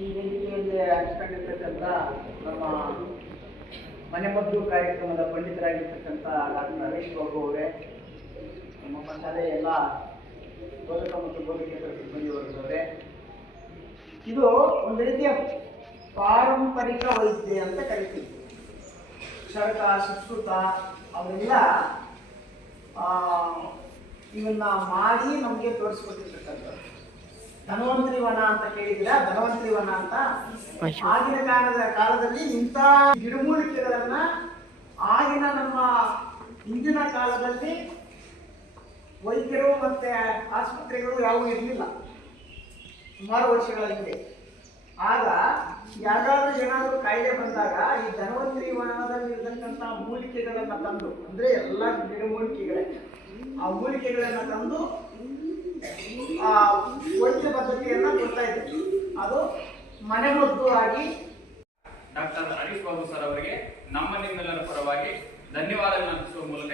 ಈ ವೇದಿಕೆಯಲ್ಲಿ ಹಂಚಿಕೊಂಡಿರ್ತಕ್ಕಂಥ ನಮ್ಮ ಮನೆಮದ್ದು ಕಾರ್ಯಕ್ರಮದ ಪಂಡಿತರಾಗಿರ್ತಕ್ಕಂಥ ಡಾಕ್ಟರ್ ಹರೀಶ್ ಬಾಬು ಅವರೇ ನಮ್ಮ ಶಾಲೆಯ ಎಲ್ಲ ಬೋಧಕ ಮತ್ತು ಬೋಧಕೇತರ ಸಿಬ್ಬಂದಿ ವರ್ಗದವರೇ ಇದು ಒಂದು ರೀತಿಯ ಪಾರಂಪರಿಕ ವೈದ್ಯ ಅಂತ ಕರಿತೀವಿ. ಶರತ ಸುಶ್ರುತ ಅವೆಲ್ಲ ಆ, ಇವನ್ನ ಮಾಡಿ ನಮಗೆ ತೋರಿಸ್ಕೊಟ್ಟಿರ್ತಕ್ಕಂಥದ್ದು. ಧನ್ವಂತರಿ ವನ ಅಂತ ಕೇಳಿದಿರಾ ಧನವಂತ್ರಿ ವನ ಅಂತ ಆಗಿನ ಕಾಲದ ಕಾಲದಲ್ಲಿ ಇಂಥ ಗಿಡಮೂಲಿಕೆಗಳನ್ನ ಆಗಿನ ನಮ್ಮ ಹಿಂದಿನ ಕಾಲದಲ್ಲಿ ವೈದ್ಯರು ಮತ್ತೆ ಆಸ್ಪತ್ರೆಗಳು ಯಾವುವು ಇರಲಿಲ್ಲ. ಸುಮಾರು ವರ್ಷಗಳ ಹಿಂದೆ ಆಗ ಯಾರಾದ್ರೂ ಏನಾದರೂ ಕಾಯಿಲೆ ಬಂದಾಗ ಈ ಧನ್ವಂತರಿ ವನದಲ್ಲಿ ಇರತಕ್ಕಂಥ ಮೂಲಿಕೆಗಳನ್ನ ತಂದು ಅಂದ್ರೆ ಎಲ್ಲ ಗಿಡಮೂಲಿಕೆಗಳೇ ಆ ಮೂಲಿಕೆಗಳನ್ನ ತಂದು ಆ ಮನೆಮದ್ದು ಆಗಿ ಡಾಕ್ಟರ್ ಹರೀಶ್ ಬಾಬು ಸರ್ ಅವರಿಗೆ ನಮ್ಮ ನಿಮ್ಮೆಲ್ಲರ ಪರವಾಗಿ ಧನ್ಯವಾದಗಳನ್ನು ಅರ್ಪಿಸುವ ಮೂಲಕ